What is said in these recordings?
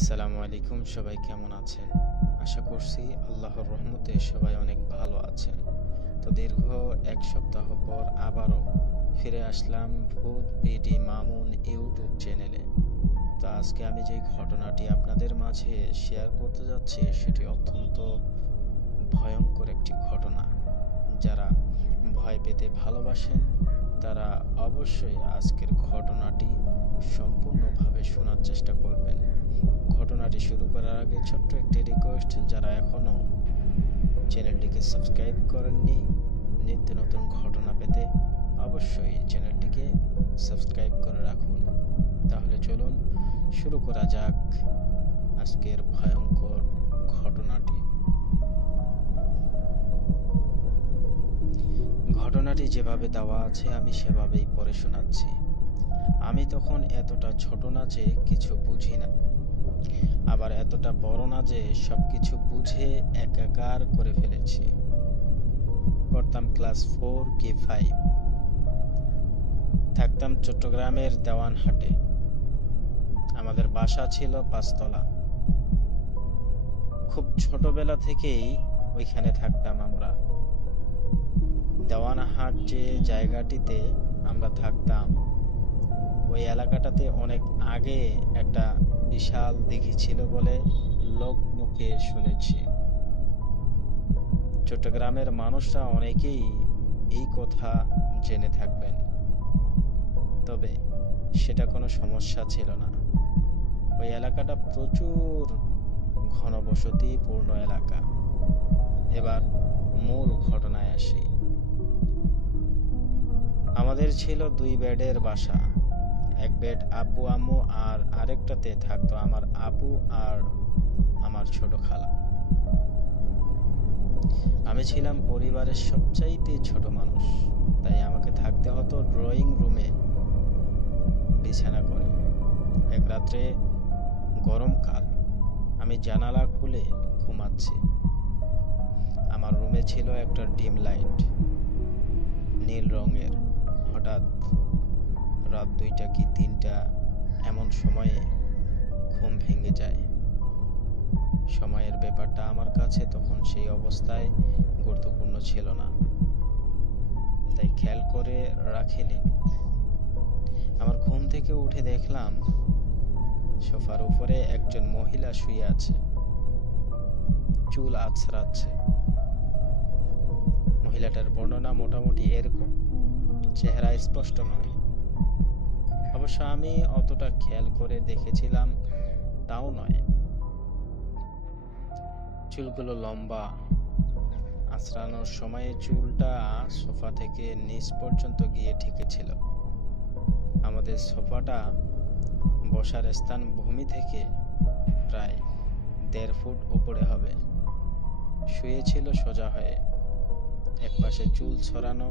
আসসালামু আলাইকুম, সবাই কেমন আছেন? আশা করছি আল্লাহর রহমতে সবাই অনেক ভালো আছেন। তো দীর্ঘ এক সপ্তাহ পর আবারও ফিরে আসলাম ভূত বিডি মামুন ইউটিউব চ্যানেলে। তো আজকে আমি যে ঘটনাটি আপনাদের মাঝে শেয়ার করতে যাচ্ছি সেটি অত্যন্ত ভয়ঙ্কর একটি ঘটনা। যারা ভয় পেতে ভালোবাসেন তারা অবশ্যই আজকের ঘটনাটি সম্পূর্ণভাবে শোনার চেষ্টা করবেন। ঘটনাটি শুরু করার আগে ছোট্ট একটি রিকোয়েস্ট, যারা এখনও চ্যানেলটিকে সাবস্ক্রাইব করেননি নিত্য নতুন ঘটনা পেতে অবশ্যই চ্যানেলটিকে সাবস্ক্রাইব করে রাখুন। তাহলে চলুন শুরু করা যাক আজকের ভয়ঙ্কর ঘটনাটি। ঘটনাটি যেভাবে দেওয়া আছে আমি সেভাবেই পড়ে শোনাচ্ছি। আমি তখন এতটা ছোট না যে কিছু বুঝি না, আবার এতটা বড় না যে সবকিছু বুঝে একাকার করে ফেলেছি। পড়তাম ক্লাস 4 কি 5। থাকতাম চট্টগ্রামের দেওয়ানহাটে। আমাদের বাসা ছিল 5 তলা। খুব ছোটবেলা থেকেই ওইখানে থাকতাম আমরা। দেওয়ানহাট যে জায়গাটিতে আমরা থাকতাম ওই এলাকাটাতে অনেক আগে একটা বিশাল দিঘি ছিল বলে লোক মুখে শুনেছি। চট্টগ্রামের মানুষরা অনেকেই এই কথা জেনে থাকবেন, তবে সেটা কোনো সমস্যা ছিল না। ওই এলাকাটা প্রচুর ঘনবসতিপূর্ণ এলাকা। এবার মূল ঘটনায় আসি। আমাদের ছিল 2 বেডের বাসা। এক বেড আব্বু আম্মু আর আরেকটাতে থাকতো আমার আপু আর আমার ছোট খালা। আমি ছিলাম পরিবারের সবচাইতে ছোট মানুষ, তাই আমাকে থাকতে হতো ড্রয়িং রুমে বিছানা করে। এক রাত্রে গরমকাল, আমি জানালা খুলে ঘুমাচ্ছি। আমার রুমে ছিল একটা ডিম লাইট, নীল রঙের। হঠাৎ রাত 2টা কি 3টা এমন সময়ে ঘুম ভেঙে যায়। সময়ের ব্যাপারটা আমার কাছে তখন সেই অবস্থায় গুরুত্বপূর্ণ ছিল না, তাই খেয়াল করে রাখিনি। আমার ঘুম থেকে উঠে দেখলাম সোফার উপরে একজন মহিলা শুয়ে আছে, চুল আঁচড়াচ্ছে। মহিলাটার বর্ণনা মোটামুটি এরকম, চেহারা স্পষ্ট নয়। অবশ্য আমি অতটা খেয়াল করে দেখেছিলাম তাও নয়। চুলগুলো লম্বা, আঁচড়ানোর সময়ে চুলটা সোফা থেকে নিচ পর্যন্ত গিয়ে ঠেকেছিল। আমাদের সোফাটা বসার স্থান ভূমি থেকে প্রায় 1.5 ফুট উপরে হবে। শুয়েছিল সোজা হয়ে, এক পাশে চুল ছড়ানো।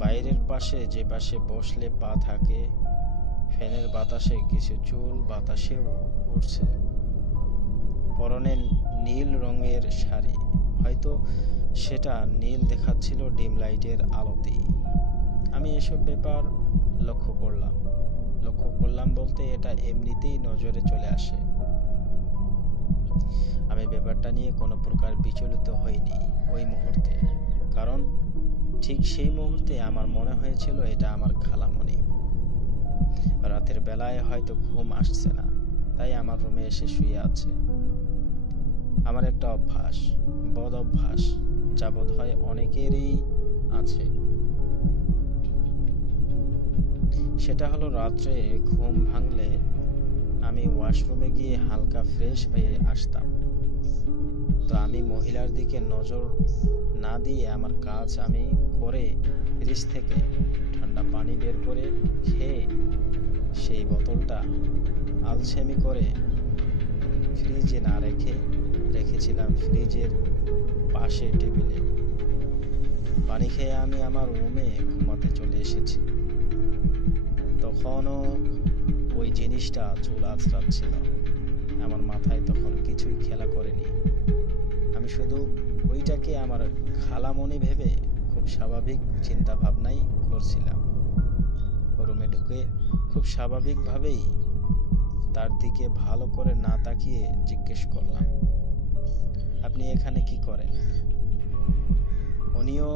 বাইরের পাশে, যে পাশে বসলে পা থাকে, ফ্যানের বাতাসে কিছু চুল বাতাসেও উড়ছে। পরনে নীল রঙের শাড়ি, হয়তো সেটা নীল দেখাচ্ছিল ডিম লাইটের আলোতেই। আমি এসব ব্যাপার লক্ষ্য করলাম বলতে এটা এমনিতেই নজরে চলে আসে। আমি ব্যাপারটা নিয়ে কোনো প্রকার বিচলিত হইনি ওই মুহূর্তে, কারণ ঠিক সেই মুহূর্তে আমার মনে হয়েছিল এটা আমার খালামণি। রাতের বেলায় হয়তো ঘুম আসছে না, তাই আমার রুমে এসে শুয়ে আছে। আমার একটা বদ অভ্যাস, যা বোধ হয় অনেকেরই আছে। সেটা হলো রাত্রে ঘুম ভাঙলে আমি ওয়াশরুমে গিয়ে হালকা ফ্রেশ হয়ে আসতাম। তো আমি মহিলার দিকে নজর না দিয়ে আমার কাজ আমি করে ফ্রিজ থেকে ঠান্ডা পানি বের করে খেয়ে সেই বোতলটা আলসেমি করে ফ্রিজে না রেখেছিলাম ফ্রিজের পাশে টেবিলে। পানি খেয়ে আমি আমার রুমে ঘুমাতে চলে এসেছি। তখনও ওই জিনিসটা চুল আঁচড়াচ্ছিল। আমার মাথায় তখন কিছুই খেলা করেনি। আমি শুধু ওইটাকে আমার খালামণি ভেবে খুব স্বাভাবিক চিন্তা ভাবনাই করছিলাম। রুমে ঢুকে খুব স্বাভাবিকভাবেই তার দিকে ভালো করে না তাকিয়ে জিজ্ঞেস করলাম, আপনি এখানে কি করেন? উনিও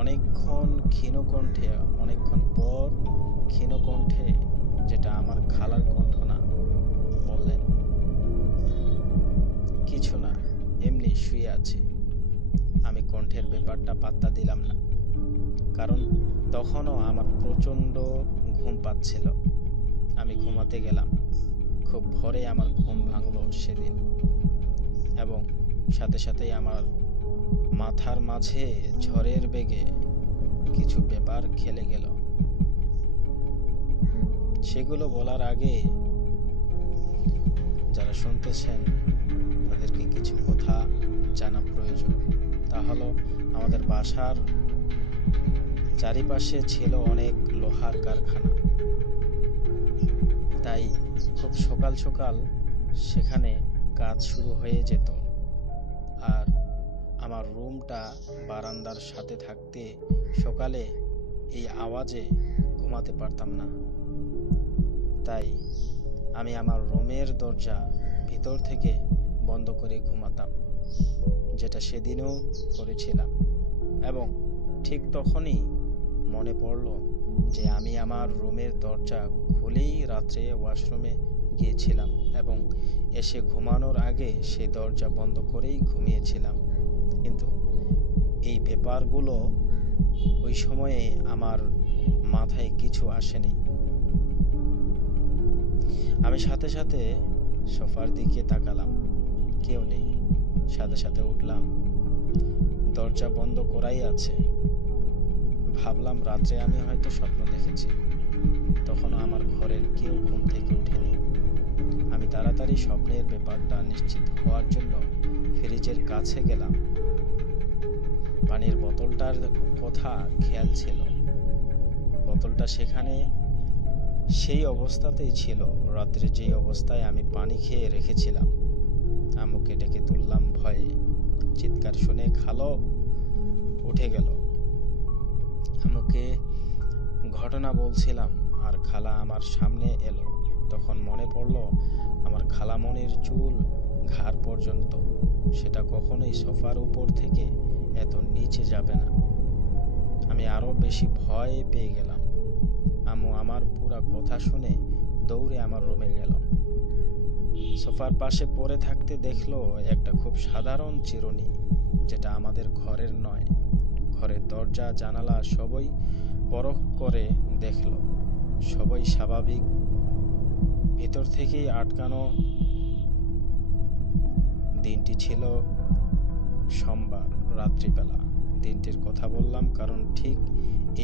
অনেকক্ষণ পর ক্ষীণ কণ্ঠে, যেটা আমার খালার কণ্ঠ না, বললেন, কিছু না, এমনি শুয়ে আছি। আমি কণ্ঠের ব্যাপারটা পাত্তা দিলাম না, কারণ তখনও আমার প্রচণ্ড ঘুম পাচ্ছিল। আমি ঘুমাতে গেলাম। খুব ভোরে আমার ঘুম ভাঙলো সেদিন, এবং সাথে সাথেই আমার মাথার মাঝে ঝড়ের বেগে কিছু ব্যাপার খেলে গেল। সেগুলো বলার আগে যারা শুনতেছেন তাদেরকে কিছু কথা জানা প্রয়োজন। তা হলো, আমাদের বাসার চারিপাশে ছিল অনেক লোহার কারখানা। তাই খুব সকাল সকাল সেখানে কাজ শুরু হয়ে যেত। আর আমার রুমটা বারান্দার সাথে থাকতে সকালে এই আওয়াজে ঘুমাতে পারতাম না। তাই আমি আমার রুমের দরজা ভিতর থেকে বন্ধ করে ঘুমাতাম, যেটা সেদিনও করেছিলাম। এবং ঠিক তখনই মনে পড়ল যে আমি আমার রুমের দরজা খুলেই রাত্রে ওয়াশরুমে গিয়েছিলাম এবং এসে ঘুমানোর আগে সেই দরজা বন্ধ করেই ঘুমিয়েছিলাম। কিন্তু এই ব্যাপারগুলো ওই সময়ে আমার মাথায় কিছু আসেনি। আমি সাথে সাথে সোফার দিকে তাকালাম, কেউ নেই। সাথে সাথে উঠলাম, দরজা বন্ধ করাই আছে। ভাবলাম রাত্রে আমি হয়তো স্বপ্ন দেখেছি। তখনও আমার ঘরের কেউ ঘুম থেকে উঠেনি। আমি তাড়াতাড়ি স্বপ্নের ব্যাপারটা নিশ্চিত হওয়ার জন্য ফ্রিজের কাছে গেলাম। পানির বোতলটার কথা খেয়াল ছিল। বোতলটা সেখানে সেই অবস্থাতেই ছিল, রাত্রে যেই অবস্থায় আমি পানি খেয়ে রেখেছিলাম। আম্মুকে ডেকে তুললাম ভয়ে। চিৎকার শুনে খালো উঠে গেল। আম্মুকে ঘটনা বলছিলাম আর খালা আমার সামনে এলো। তখন মনে পড়ল আমার খালামণির চুল ঘাড় পর্যন্ত। সেটা কখনোই সোফার উপর থেকে এত নিচে যাবে না। আমি আরো বেশি ভয় পেয়ে গেলাম। আম্মু আমার পুরা কথা শুনে দৌড়ে আমার রুমে গেল। সোফার পাশে পড়ে থাকতে দেখলো একটা খুব সাধারণ চিরুনি, যেটা আমাদের ঘরের নয়। ঘরের দরজা জানালা সবই পরখ করে দেখলো, সবই স্বাভাবিক। ভেতর থেকেই আটকানো। দিনটি ছিল সোমবার রাত্রিবেলা। দিনটির কথা বললাম কারণ ঠিক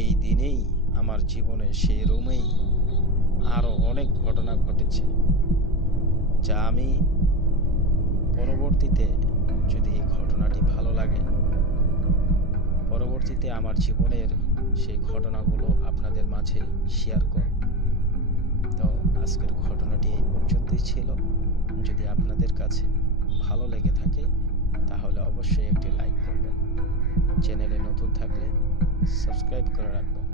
এই দিনেই আমার জীবনে সেই রুমেই আরো অনেক ঘটনা ঘটেছে, যা আমি পরবর্তীতে, যদি এই ঘটনাটি ভালো লাগে, পরবর্তীতে আমার জীবনের সেই ঘটনাগুলো আপনাদের মাঝে শেয়ার করব। তো আজকের ঘটনাটি এই পর্যন্তই ছিল। যদি আপনাদের কাছে ভালো লেগে থাকে তাহলে অবশ্যই একটি লাইক করবেন। চ্যানেলে নতুন থাকলে সাবস্ক্রাইব করে রাখবেন।